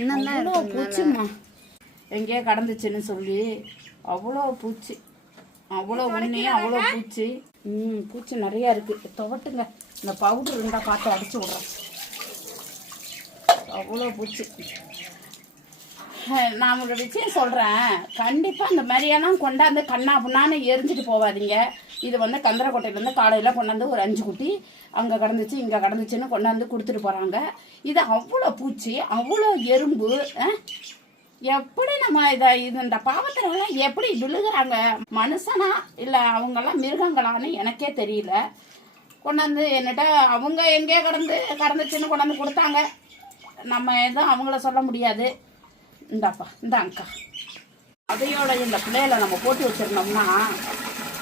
இன்னும் அவ்வளோ பூச்சிம்மா. எங்கேயோ கடந்துச்சுன்னு சொல்லி அவ்வளோ பூச்சி. அவ்வளோ உண்மையே அவ்வளோ பூச்சி. ம் பூச்சி நிறையா இருக்குது துவட்டுங்க. இந்த பவுடர் இருந்தால் பார்த்து அடிச்சு விட்றோம் அவ்வளோ பூச்சி. நான் ஒரு விஷயம் சொல்கிறேன் கண்டிப்பாக இந்த மாதிரியெல்லாம் கொண்டாந்து கண்ணா புண்ணான்னு எரிஞ்சிட்டு போகாதீங்க இது வந்து கந்தரக்கோட்டையிலேருந்து காலையில் கொண்டாந்து ஒரு அஞ்சு குட்டி அங்கே கடந்துச்சு இங்கே கடந்துச்சுன்னு கொண்டாந்து கொடுத்துட்டு போகிறாங்க இது அவ்வளோ பூச்சி அவ்வளோ எறும்பு எப்படி நம்ம இதை இது இந்த பாவத்திலலாம் எப்படி விழுகிறாங்க? மனுஷனா இல்லை அவங்கெல்லாம் மிருகங்களான்னு எனக்கே தெரியல. கொண்டாந்து என்னட்ட அவங்க எங்கே கடந்து கடந்துச்சுன்னு கொண்டாந்து கொடுத்தாங்க. நம்ம எதுவும் அவங்கள சொல்ல முடியாது. இந்தாப்பா இந்தாங்கக்கா அதையோட இந்த பிள்ளையில நம்ம போட்டு வச்சிருந்தோம்னா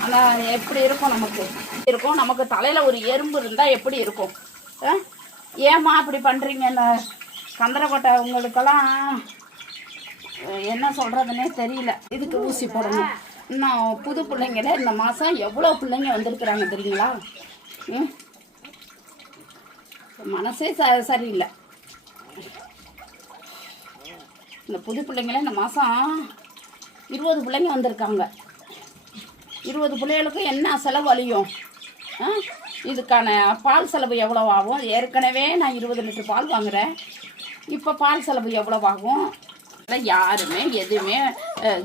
ஆனால் எப்படி இருக்கும் நமக்கு? இருக்கும்? நமக்கு தலையில் ஒரு எறும்பு இருந்தால் எப்படி இருக்கும்? ஆ? ஏம்மா அப்படி பண்ணுறீங்க இந்த கந்தரக்கோட்டை உங்களுக்கெல்லாம் என்ன சொல்கிறதுனே தெரியல. இதுக்கு ஊசி போடணும். இன்னும் புது பிள்ளைங்கள இந்த மாதம் எவ்வளோ பிள்ளைங்க வந்திருக்கிறாங்க தெரியுங்களா? ம்? மனசே ச சரியில்லை. இந்த புது பிள்ளைங்களே இந்த மாதம் இருபது பிள்ளைங்க வந்திருக்காங்க. இருபது பிள்ளைகளுக்கு என்ன செலவு அழியும்? இதுக்கான பால் செலவு எவ்வளோ ஆகும்? ஏற்கனவே நான் இருபது லிட்டர் பால் வாங்குகிறேன் இப்போ பால் செலவு எவ்வளோ ஆகும்? யாருமே எதுவுமே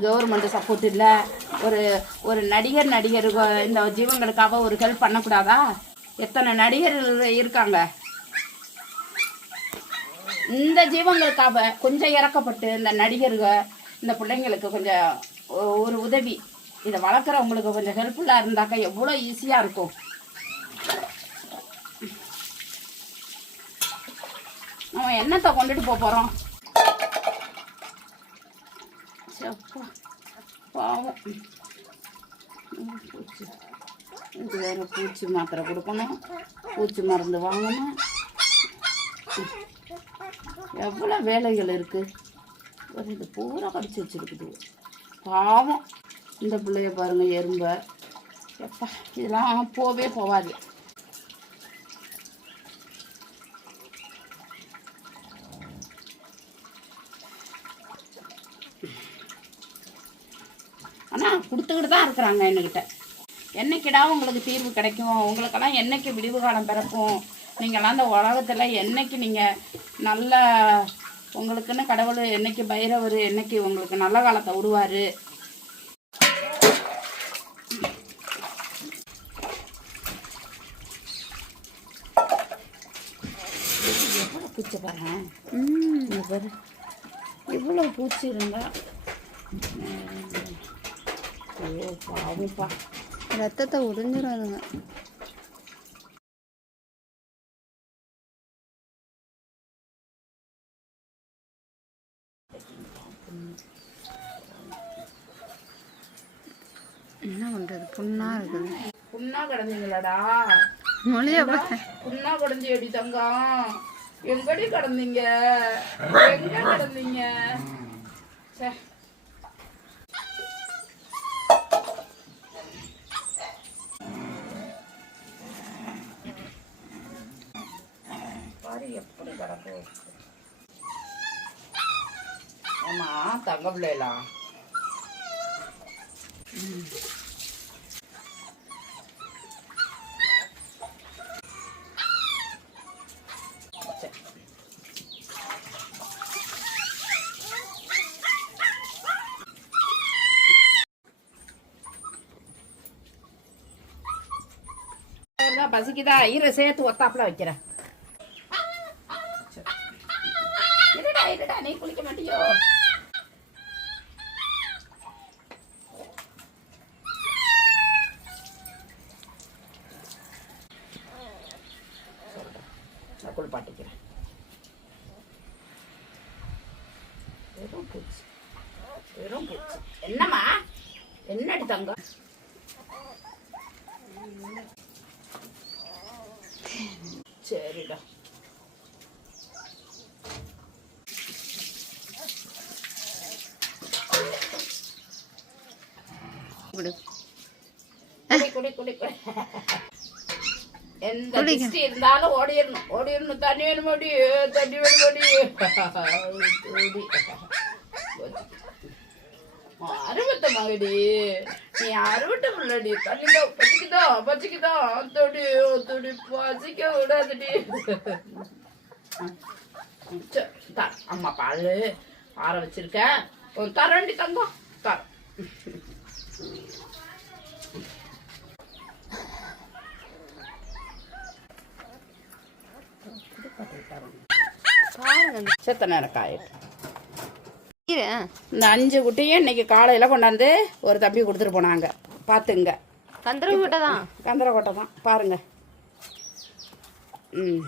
கவர்மெண்ட் சப்போர்ட் இல்லை. ஒரு ஒரு நடிகர் நடிகர் இந்த ஜீவங்களுக்காக ஒரு ஹெல்ப் பண்ணக்கூடாதா? எத்தனை நடிகர் இருக்காங்க? இந்த ஜீவங்களுக்காக கொஞ்சம் இறக்கப்பட்டு இந்த நடிகர்கள் இந்த பிள்ளைங்களுக்கு கொஞ்சம் ஒரு உதவி. இதை வளர்க்குறவங்களுக்கு கொஞ்சம் ஹெல்ப்ஃபுல்லாக இருந்தாக்கா எவ்வளோ ஈஸியாக இருக்கும். நம்ம என்னத்தை கொண்டுட்டு போக போகிறோம் பாவம். பூச்சி. இது வேறு பூச்சி மாத்திரை கொடுக்கணும். பூச்சி மருந்து வாங்கணும். எவ்வளோ வேலைகள் இருக்குது ஒரு இது பூரா கடிச்சு வச்சுருக்குது. பாவம். இந்த பிள்ளைய பாருங்கள் எறும்ப. எப்பா இதெல்லாம் போவே போகாது ஆனால் கொடுத்துக்கிட்டு தான் இருக்கிறாங்க என்கிட்ட என்னைக்கிடா உங்களுக்கு தீர்வு கிடைக்கும்? உங்களுக்கெல்லாம் என்னைக்கு விடிவு காலம் பிறக்கும்? நீங்கள்லாம் இந்த உலகத்தில் என்னைக்கு நீங்கள் நல்ல உங்களுக்குன்னு கடவுள் என்னைக்கு பைரவர் என்னைக்கு உங்களுக்கு நல்ல காலத்தை விடுவார்? பூச்சி பாருங்க. பாரு. இவ்வளோ பூச்சி இருந்தா. ஐயோ பாவம்ப்பா. ரத்தத்தை உறிஞ்சிடாதுங்க என்ன பண்ணுறது புண்ணாக இருக்குது. புண்ணா கிடந்தீங்களாடா? மொழியை புண்ணா? கிடந்தி அடி தங்கம்? எங்கடி கிடந்தீங்க? எங்க கிடந்தீங்க. பாரு எப்படி கிடக்கு. ஏமா தங்க பிள்ளைலாம் தான் பசிக்குதா? இரு சேர்த்து ஒத்தாப்புல வைக்கிறேன். இருடா இருடா நீ குளிக்க மாட்டியோ? நான் குளிப்பாட்டிக்கிறேன். வெறும் பூச்சி. வெறும் பூச்சி. என்னம்மா? என்னடி தங்கம்? சரிடா. குடி. குடி குடி குடி எந்த திருஷ்டி இருந்தாலும் ஓடிடணும். ஓடிடணும். தண்ணி வேணும் ஓடி தண்ணி வேணும் ஓடி அறுபத்த மகடி நீ அறுபட்ட முள்ளடி தண்ணிதோ பச்சிக்குதோ பச்சிக்குதோ தொடி தொடி பசிக்க விடாதடி. அம்மா பால் ஆற வச்சிருக்கேன் தரண்டி தங்கம். தர பாருங்க செத்த நேரம் காய கீரை இந்த அஞ்சு குட்டியும் இன்னைக்கு காலையில் கொண்டாந்து ஒரு தம்பி கொடுத்துட்டு போனாங்க. பார்த்துங்க கந்தரவு தான்? கந்தரக்கோட்டை தான். பாருங்க. ம்.